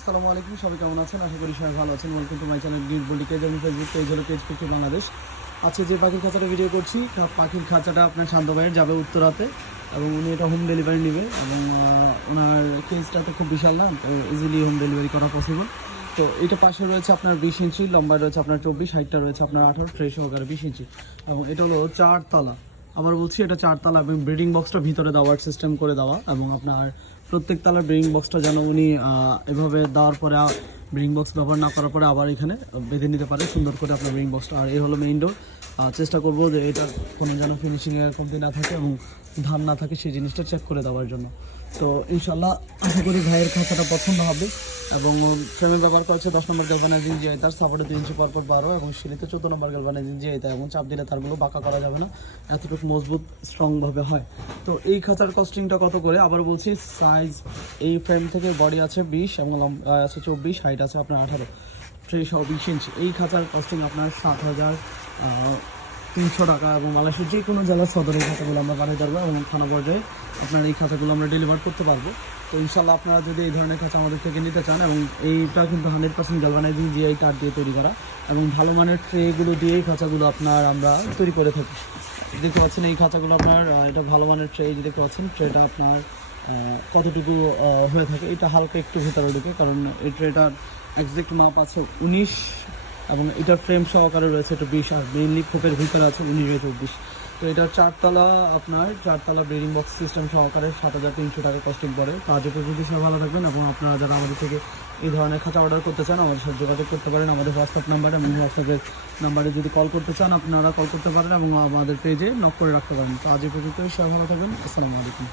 আসসালামু আলাইকুম, সবাই কেমন আছেন? আশা করি সবাই ভালো আছেন। Welcome to my channel gift বলি পেজ আমি ফেসবুক পেজ হলো পেজ পিকটি বাংলাদেশ আজকে যে পাখির খাঁচাটা ভিডিও করছি পাখির খাঁচাটা আপনার শান্ত ভাইয়ের যাবে উত্তরাতে, এবং উনি এটা হোম ডেলিভারি নেবে, এবং ওনার কেসটা তো খুব বিশাল না, তো ইজিলি হোম ডেলিভারি করা পসিবল তো এটা পাশে রয়েছে আপনার বিশ ইঞ্চি, লম্বা রয়েছে আপনার চব্বিশ হাইটটা রয়েছে আপনার আঠারো ফ্রেশ সহকারে বিশ ইঞ্চি। এবং এটা হলো চারতলা। আবার বলছি এটা চারতলা, এবং ব্রিডিং বক্সটা ভিতরে দেওয়ার সিস্টেম করে দেওয়া, এবং আপনার প্রত্যেক তালার ব্রিং বক্সটা যেন উনি এভাবে দেওয়ার পরে ব্রিং বক্স ব্যবহার না করার পরে আবার এখানে বেঁধে নিতে পারে, সুন্দর করে আপনার ব্রিং বক্সটা। আর এই হলো মেইন ডোর চেষ্টা করব যে এটা কোনো যেন ফিনিশিংয়ের কমতি না থাকে এবং ধান না থাকে সেই জিনিসটা চেক করে দেওয়ার জন্য। তো ইনশাল্লাহ আশা করি ভাইয়ের খাঁচাটা পছন্দ হবে। এবং ফ্রেমে ব্যবহার করেছে দশ নম্বর গ্যালভানাইজিং জিআই তার সাপোর্টে দুই ইঞ্চি পরপর বারো এবং সিঁড়িতে চোদ্দ নম্বর গ্যালভানাইজিং জিআই তার এবং চাপ দিলে তারগুলো বাঁকা করা যাবে না। এতটুকু মজবুত স্ট্রংভাবে হয়। তো এই খাঁচার কস্টিংটা কত করে? আবার বলছি সাইজ এই ফ্রেম থেকে বডি আছে বিশ এবং লম্ব- আছে চব্বিশ হাইট আছে আপনার আঠারো। ফ্রেশ বিশ ইঞ্চি এই খাঁচার কস্টিং আপনার সাত হাজার তিনশো টাকা এবং মালয়েশিয়ার যে কোনো জেলার সদরের খাতাগুলো আমরা বানিয়ে পারব এবং থানা পর্যায়ে আপনার এই খাতাগুলো আমরা ডেলিভার করতে পারব। তো ইনশাল্লাহ আপনারা যদি এই ধরনের খাঁচা আমাদের থেকে নিতে চান এবং এইটা কিন্তু hundred percent galvanising GI card দিয়ে তৈরি করা এবং ভালো মানের ট্রেগুলো দিয়ে এই খাঁচাগুলো আপনার আমরা তৈরি করে থাকি। দেখতে পাচ্ছেন এই খাঁচাগুলো আপনার এটা ভালো মানের ট্রে যে দেখতে পাচ্ছেন ট্রেটা আপনার কতটুকু হয়ে থাকে, এটা হালকা একটু ভেতরে ঢুকে, কারণ এই ট্রেটার একজ্যাক্ট মাপ আছে উনিশ এবং এটার ফ্রেম সহকারে রয়েছে এটা বিশ, আর মেইনলি খোপের ভিতরে আছে উনিশ বাই চব্বিশ। তো এটা চারতলা আপনার, চারতলা ব্রিডিং বক্স সিস্টেম সহকারে সাত হাজার তিনশো টাকা কস্টিং পড়ে তো যদি পর্যন্ত ভালো থাকবেন এবং আপনারা যারা আমাদের থেকে এই ধরনের খাঁচা অর্ডার করতে চান, আমাদের সাথে যোগাযোগ করতে পারেন। আমাদের হোয়াটসঅ্যাপ নাম্বারে এবং হোয়াটসঅ্যাপের নাম্বারে যদি কল করতে চান, আপনারা কল করতে পারেন এবং আমাদের পেজে নক করে রাখতে পারেন। তো আজ পর্যন্ত সবাই ভালো থাকবেন। আসসালামু আলাইকুম।